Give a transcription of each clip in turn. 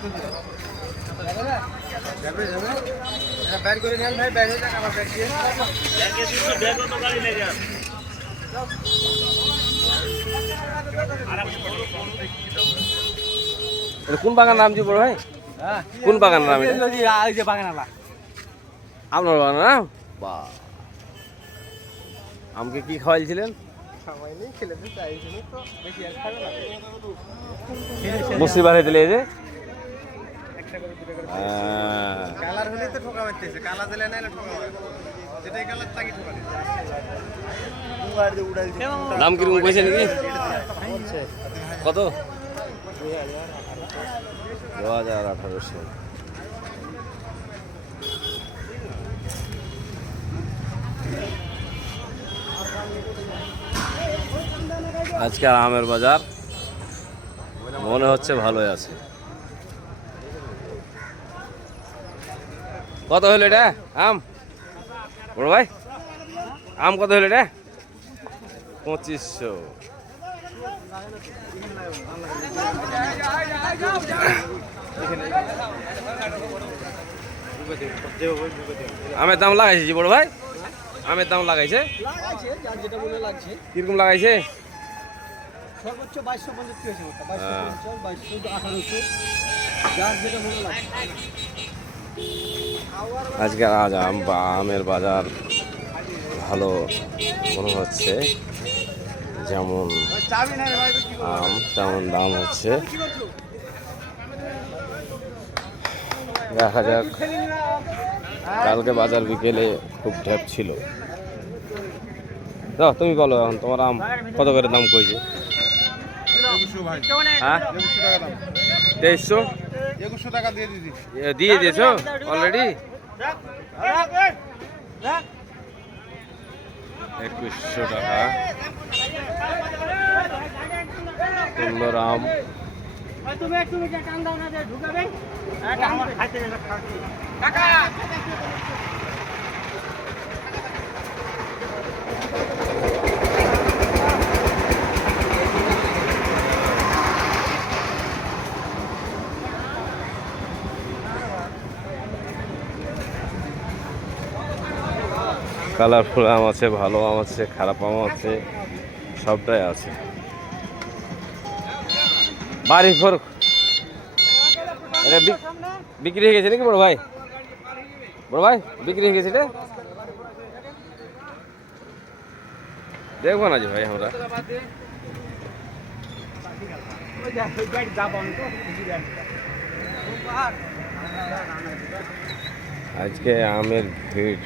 কোন বাগান নাম জি বড় ভাই? কোন বাগান নাম? বাগানালা আপনার বাগান না? বাহ, আমাকে কি খাওয়াইছিলেন? মুসি বাড়ি দিলে যে কালার হলে তো ঠোকা মারতেছে, কালা দিলে না ঠোকা মারে, যেটাই কালার তাকে ঠোকা দিচ্ছে। দাম কিরকম কইছে নাকি? কত? 2018। আজকে আমের বাজার মনে হচ্ছে ভালোই আছে। কত হলো এটা আম বড় ভাই? আম কত হলো এটা? 2500। আমের দাম লাগাইছে বড় ভাই? আমের দাম লাগাইছে কিরকম লাগাইছে? সর্বোচ্চ 2250 1800 যার যেটা মনে লাগে। আজকে আমের বাজার ভালো মনে হচ্ছে, যেমন আম তেমন দাম হচ্ছে। দেখা যাক, কালকে বাজার বিকেলে খুব ঢেপ ছিল। তুমি বলো এখন তোমার আম কত করে দাম কইছে? হ্যাঁ 2300 টাকা দিয়ে দিদি। দিয়ে দিয়েছো অলরেডি? 2100 টাকা সুন্দর আম। কালারফুল আম আছে, ভালো আম আছে, খারাপ আম আছে, সবটাই আছে। বাড়ি ফোর এটা বিক্রি হয়ে গেছে নাকি বড় ভাই? বড় ভাই বিক্রি হয়ে গেছে এটা? দেখবো না যে ভাই আমরা। আজকে আমের ভিড়,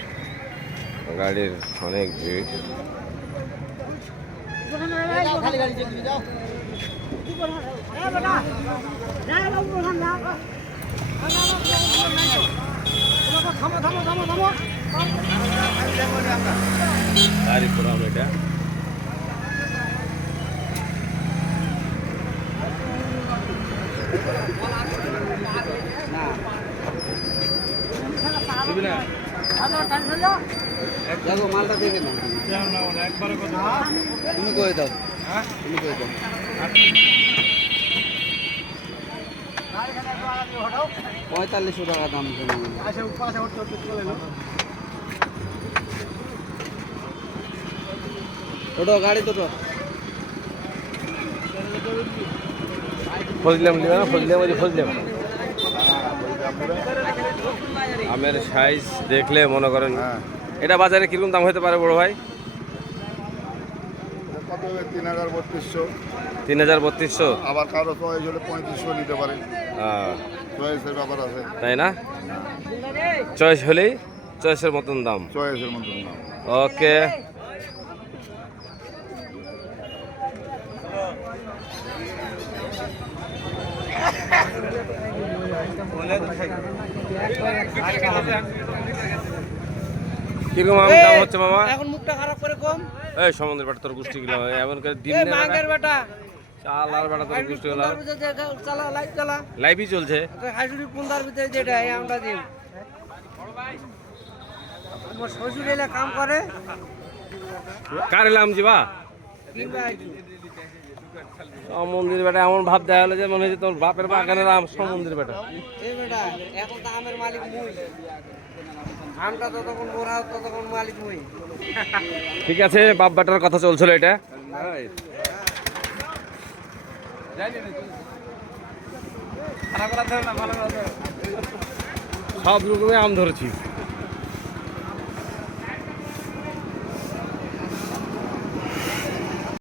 গাড়ির অনেক ভিড়। গাড়ি পুরো এটা দেখো মালটা দেখে না, তুমি কই দাও, তুমি কই দাও। 4500 টাকা দাম। ওটো গাড়ি তো ফজলাম নিবে না, ফজলাম আমের সাইজ দেখলে মনে করেন এটা বাজারে কিরকম দাম হতে পারে বড় ভাই? 3200 3200। আবার কারো চয়েস হলে 3500 নিতে পারে, চয়েসের ব্যাপার আছে। তাই না? চয়েস হলেই চয়েসের মতন দাম। চয়েসের মতন দাম। ওকে, কিরকম আম দাম হচ্ছে মামা? এখন মুখটা খারাপ করে কম। এই সমুদ্রের বাটা তোর গোষ্ঠী গেল এমন করে দিন এই মাঙ্গের বেটা চালার বাটা তোর গোষ্ঠী গেল। চালা লাইট চালা, লাইভই চলছে। হাইজুরি পুন্দার ভিতরে যেটা এই আমরা দিই। আমার শ্বশুর এলে কাম করে। কার এলাম জিবা? কিনবে সমন্দির বেটা এমন ভাব দেখা হলো যে মনে হচ্ছে তোর বাপের বাগানের আম সমন্দির বেটা। এই বেটা এখন তো আমের মালিক মুই, আমটা যতক্ষণ মোরা ততক্ষণ মালিক মুই। ঠিক আছে, বাপ বেটার কথা চলছিল এটা। সব রকমের আম ধরেছি।